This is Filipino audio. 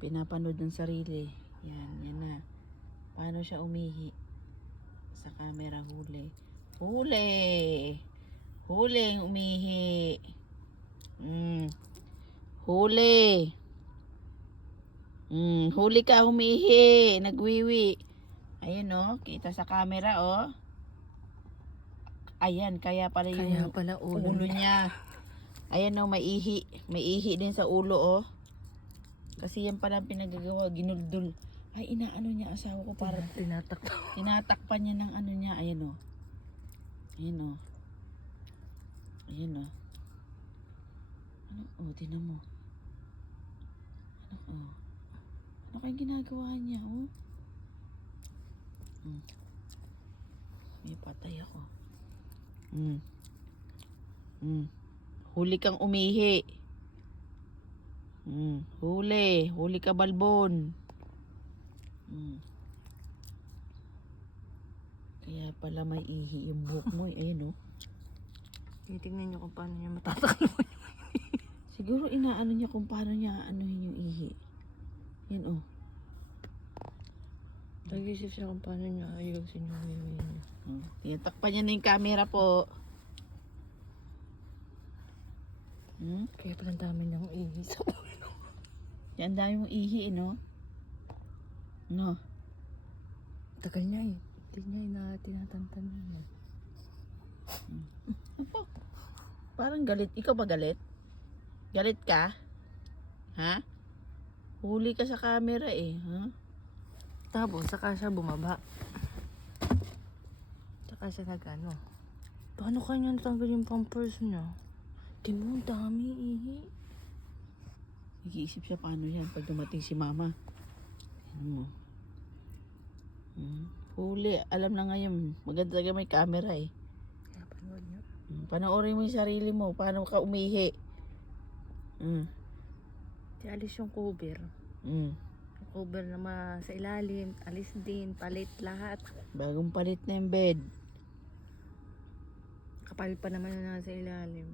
Pinapanood ng sarili. Yan, yan na. Paano siya umihi? Sa camera, huli. Huli! Huling umihi. Huli. Huli ka umihi. Nagwiwi. Ayun oh, kita sa camera oh. Ayan, kaya pala yung ulo niya. Ayan oh, may ihi. May ihi din sa ulo oh. Kasi yan pala pinagagawa, ginuldul. Ay, inaano niya asawa ko para tinatakpan niya ng ano niya. Ayan oh. Ayan oh. Ayan oh. Ano oh, tinan mo. Ano oh. Ano kayang ginagawa niya oh? May patay ako. Huli kang umihi. Huli. Huli ka balbon. Kaya pala may ihi yung buhok mo. Ayun oh. Titingnan niyo kung paano niya matatakbo. Siguro inaano niya kung paano niya anuhin yung ihi. Yan oh. Nag-isip siya kung paano niya ayusin yung ihi niya. Tinatakpan niya na yung camera po. Kaya pala dami niyang ihi sa ulo. Yan dami mong ihi no? No? Tagal niya eh. Hindi niya tinatantan niya. Opo. Parang galit. Ikaw ba galit? Galit ka? Ha? Huli ka sa camera eh. Ha? Tapos, saka siya bumaba. Saka siya nag-ano. Paano kanya natanggal yung pampers niya? Di mo, dami ihi. Nag-iisip siya paano yan pag dumating si mama. Ano mo? Huli. Alam na ngayon. Maganda talaga may camera eh. Kaya panood niya. Panoorin mo yung sarili mo. Paano ka umihi. Alis yung cover. Yung cover naman sa ilalim. Alis din. Palit lahat. Bagong palit na yung bed. Kapal pa naman na sa ilalim.